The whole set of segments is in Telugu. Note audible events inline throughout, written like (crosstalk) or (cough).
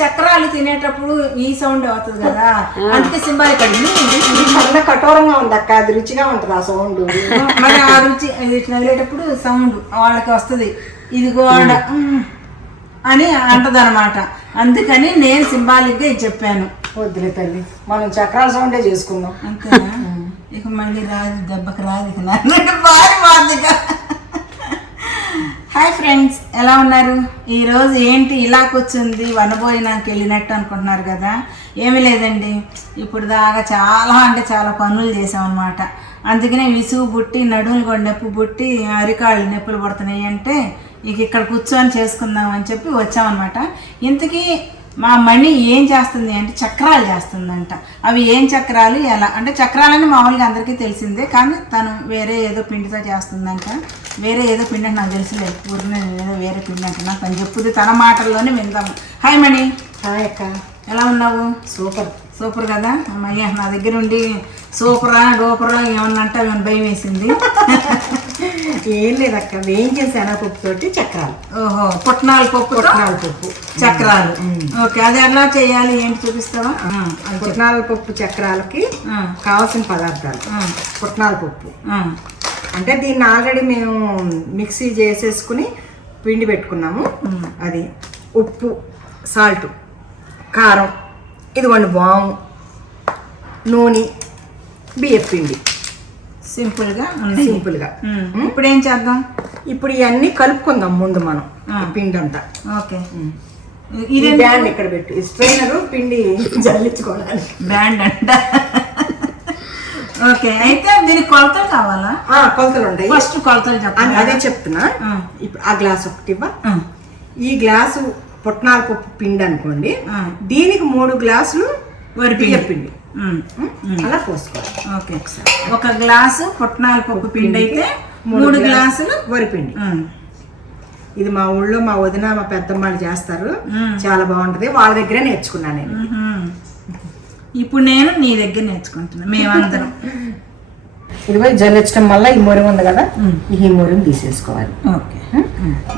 చక్రాలు తినేటప్పుడు ఈ సౌండ్ అవుతుంది కదా. అందుకే సింబాలిక్ అడిగి చాలా కఠోరంగా ఉంది అక్క. అది రుచిగా ఉంటుంది ఆ సౌండ్. మరి ఆ రుచి ఇట్లా వదిలేటప్పుడు సౌండ్ వాళ్ళకి వస్తుంది. ఇది కూడా అని అంటది అనమాట అందుకని నేను సింబాలిక్గా ఇది చెప్పాను. వద్దులే తల్లి. మనం చక్రాల సౌండే చేసుకుందాం. అంతేనా? ఇక మళ్ళీ రాదు దెబ్బకి రాదు. ఇక నన్ను బాధ్యత హాయ్ ఫ్రెండ్స్ ఎలా ఉన్నారు? ఈరోజు ఏంటి ఇలా కూర్చుంది వనబోయినాకి వెళ్ళినట్టు అనుకుంటున్నారు కదా? ఏమీ లేదండి. ఇప్పుడు దాకా చాలా అంటే చాలా పనులు చేసామన్నమాట అందుకనే విసుగు బుట్టి నడుములు నొప్పి బుట్టి అరికాళ్ళు నొప్పులు పడుతున్నాయి అంటే ఇక ఇక్కడ కూర్చొని చేసుకుందాం అని చెప్పి వచ్చామన్నమాట ఇంతకీ మా మణి ఏం చేస్తుంది అంటే చక్రాలు చేస్తుందంట. అవి ఏం చక్రాలు? ఎలా? అంటే చక్రాలని మామూలుగా అందరికీ తెలిసిందే కానీ తను వేరే ఏదో పిండితో చేస్తుందంట. వేరే ఏదో పిండి అంటే నాకు తెలిసిలేదు ఊరినే ఏదో వేరే పిండి అంటున్నా తను చెప్పుది తన మాటల్లోనే విందాము హాయ్ మణి. హాయ్ అక్క. ఎలా ఉన్నావు? సూపర్. సూపర్ కదా? అమ్మయ్య నా దగ్గర ఉండి సూపరా డోపరా ఏమన్నా అంటే భయం వేసింది. ఏం లేదక్క వేయించిన శనగపప్పు తోటి చక్రాలు. ఓహో పుట్నాల పప్పు పుట్నాల పప్పు చక్రాలు. ఓకే అది ఎలా చేయాలి? ఏంటి చూపిస్తావా. పుట్నాల పప్పు చక్రాలకి కావాల్సిన పదార్థాలు. పుట్నాల పప్పు. అంటే దీన్ని ఆల్రెడీ మేము మిక్సీ చేసేసుకుని పిండి పెట్టుకున్నాము. అది ఉప్పు సాల్ట్ కారం ఇదిగోండి వాము నూనె బియ్యం పిండి. సింపుల్గా ఉంది సింపుల్గా. ఇప్పుడు ఏం చేద్దాం? ఇప్పుడు ఇవన్నీ కలుపుకుందాం ముందు మనం పిండి అంతా ఓకే. ఇది బ్యాండ్ ఇక్కడ పెట్టు. స్ట్రైనర్ పిండి జల్లించుకోవడానికి. బ్యాండ్ అంట. ఓకే అయితే దీనికి కొలతలు కావాలా? కొలతలు ఉంటాయి. ఫస్ట్ కొలతలు అని చెప్పాలి అదే చెప్తున్నా. ఇప్పుడు ఆ గ్లాస్ ఒకటి ఇవ్వ. ఈ గ్లాసు పుట్నాల పప్పు పిండి అనుకోండి. దీనికి మూడు గ్లాసులు వరి బియ్యం పిండి? అలా పోసుకోవాలి. ఓకే. ఒక గ్లాసు పుట్నాల పప్పు పిండి అయితే మూడు గ్లాసులు వరి పిండి. ఉమ్, ఇది మా ఊళ్ళో మా వదిన మా పెద్దమ్మాళ్ళు చేస్తారు. మ్మ్. చాలా బాగుంటది. వాళ్ళ దగ్గరే నేర్చుకున్నాను నేను. ఇప్పుడు నేను నీ దగ్గర నేర్చుకుంటున్నా. మేమందరం. (laughs) ఇదిగో ఈ జల్లించడం వల్ల ఈ మొరం ఉంది కదా? ఈ మొరం తీసేసుకోవాలి. ఓకే.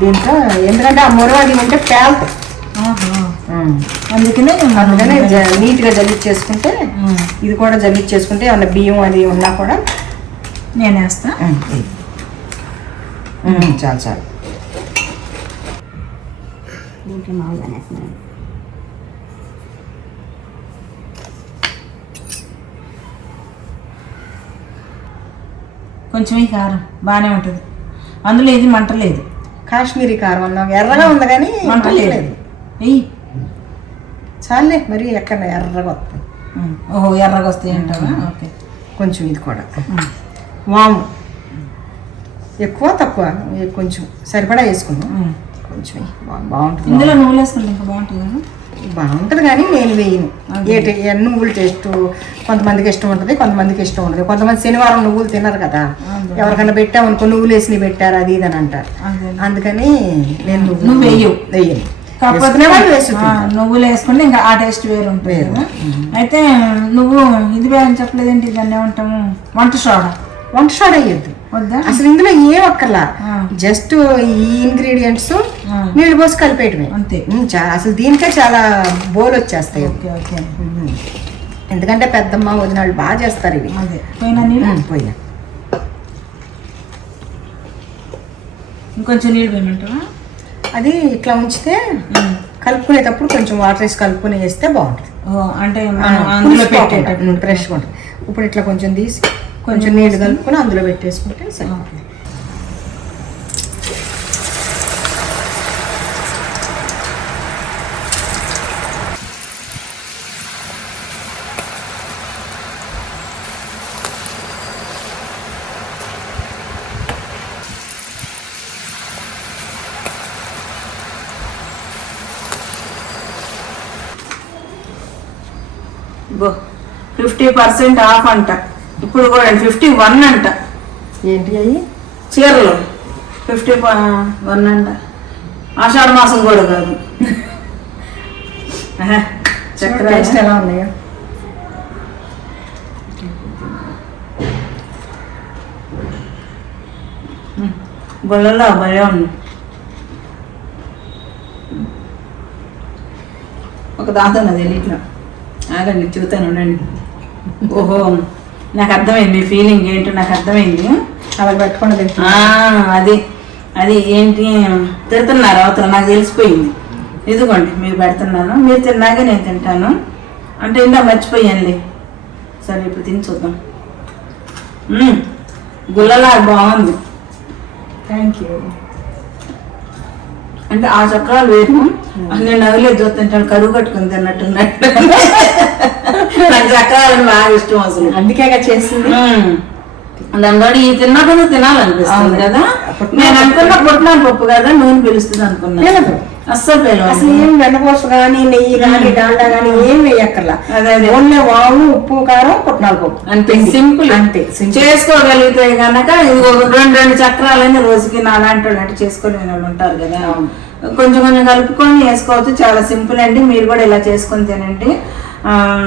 దీంతో ఎందుకంటే ఆ మొరం అది ఉంటే పేలుతుంది. అందుకనే అందుకనే జ- నీట్గా జల్లించేసుకుంటే ఇది కూడా జల్లించేసుకుంటే ఏమన్నా బియ్యం అది ఉన్నా కూడా నేను వేస్తా చాలు చాలు. కొంచెం ఈ కారం బాగానే ఉంటుంది. అందులో ఇది మంట లేదు. కాశ్మీరీ కారం అన్నాం ఎర్రగా ఉంది కానీ మంట లేదు. చాలే మరి ఎక్కడ ఎర్రగా వస్తుంది ఉమ్. ఓహో ఎర్రగా వస్తాయి అంటావా ఓకే. కొంచెం ఇది కూడా. వాము. ఎక్కువ తక్కువ కొంచెం సరిపడా ఉమ్. కొంచెం బాగుంటుంది. ఇందులో నువ్వులు వేసుకుంటే ఇంకా బాగుంటుంది బాగుంటుంది కానీ నేను వేయను. ఏటి ఏ నువ్వులు టేస్ట్ కొంతమందికి ఇష్టం ఉంటుంది కొంతమందికి ఇష్టం ఉంటుంది కొంతమంది శనివారం నువ్వులు తినరు కదా. ఎవరికైనా పెట్టామనుకో నువ్వులు వేసి పెట్టారు అది ఇది అని అంటారు. అదే. అందుకని నేను నువ్వు నువ్వు వేయవు. వేయను. కాకపోతే నువ్వులు వేసుకుంటే ఇంకా ఆ టేస్ట్ వేరు ఉంటుంది అయితే నువ్వు ఇది వేరని చెప్పలేదేంటి? దాన్ని ఏమంటాము? వంట సోడా. వంట సోడా వేయద్దు. వద్దా? అసలు ఇందులో ఏం అక్కర్లా ఆ. జస్ట్ ఈ ఇంగ్రీడియంట్స్. నీళ్ళు పోసి కలిపేయటమే. అంతే. అసలు దీనికే చాలా బోల్ వచ్చేస్తాయి. Okay okay. ఎందుకంటే పెద్దమ్మ వదిన వాళ్ళు బాగా చేస్తారు ఇవి. పోయినా నీళ్ళు? పోయినా. ఇంకొంచెం నీళ్ళు పోయమంటావా? అది ఇట్లా ఉంచితే కలుపుకునేటప్పుడు కొంచెం వాటర్ వేసి కలుపుకుని వేస్తే బాగుంటుంది. అంటే అందులో ఫ్రెష్గా ఉంటుంది. ఇప్పుడు ఇట్లా కొంచెం తీసి కొంచెం నీళ్ళు కలుపుకొని అందులో పెట్టేసుకుంటే సరే ఫిఫ్టీ పర్సెంట్ ఆఫ్ అంట. ఇప్పుడు కూడా ఫిఫ్టీ వన్ అంట. ఏంటి అవి చీరలు. ఫిఫ్టీ వన్ అంట. ఆషాఢ మాసం కూడా కాదు. చక్కెర ఎలా ఉన్నాయో? గుళ్ళలో భయం ఒక దాంతో నాది ఇట్లా ఆగండి చూతాను ఉండండి. ఓహో నాకు అర్థమైంది మీ ఫీలింగ్ ఏంటో నాకు అర్థమైంది. అలా ఆ, అది అది ఏంటి? తిడుతున్నారు అవతల నాకు తెలిసిపోయింది. ఇదిగోండి మీరు పెడుతున్నాను మీరు తిన్నాక నేను తింటాను. అంటే ఇందా మర్చిపోయానులే. సరే ఇప్పుడు తిని చూద్దాం. గుల్లలా బాగుంది. థ్యాంక్ యూ అంటే ఆ చక్రాలు వేరు. నేను నవ్వులే చూస్తుంటాను కరువు కట్టుకుని తిన్నట్టున్నట్టు (laughs) నాకు బాగా ఇష్టం అసలు. అందుకేగా చేసింది మ్మ్. దానిలో ఈ తిన్నప్పుడు తినాలనిపిస్తుంది. కదా? నేను అనుకున్న పుట్టినాల పప్పు కదా నూనె పిలుస్తుంది అనుకున్నా. పిలదు. అస్సలు పిలవదు అసలు ఏం వెన్నపూస కానీ నెయ్యి కానీ డాల్డా కానీ ఏం వేయక్కర్లా. ఓన్లీ వాము ఉప్పు కారం పుట్నాల పప్పు. అంతే సింపుల్. అంతే చేసుకోగలిగితే గనక ఇది ఒక రెండు రెండు చక్రాలని రోజుకి నా అలాంటి వాళ్ళు అంటే చేసుకునే వాళ్ళు ఉంటారు కదా. కొంచెం కొంచెం కలుపుకొని వేసుకోవచ్చు. చాలా సింపుల్ అండి. మీరు కూడా ఇలా చేసుకొని తినండి.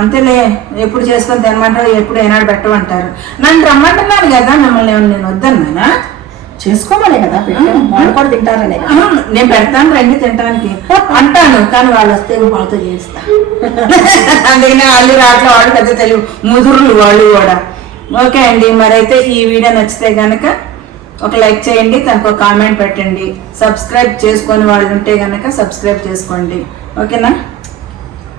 అంతేలే ఎప్పుడు చేసుకొని తినమంటారు ఎప్పుడు ఏనాడు పెట్టమంటారు. నన్ను రమ్మంటున్నాను కదా మిమ్మల్ని నేను వద్దన్నానా? చేసుకోమనే కదా వాళ్ళు కూడా తింటారనే నేను పెడతాను రండి తినడానికి అంటాను కానీ వాళ్ళు వస్తే వాళ్ళతో చేస్తా అందుకనే వాళ్ళు రాట్ల వాళ్ళు పెద్ద తెలివి. ముదురులు వాళ్ళు కూడా. ఓకే అండి మరైతే ఈ వీడియో నచ్చితే గనక ఒక లైక్ చేయండి తనకు ఒక కామెంట్ పెట్టండి. సబ్స్క్రైబ్ చేసుకొని వాళ్ళు ఉంటే గనక సబ్స్క్రైబ్ చేసుకోండి. ఓకేనా?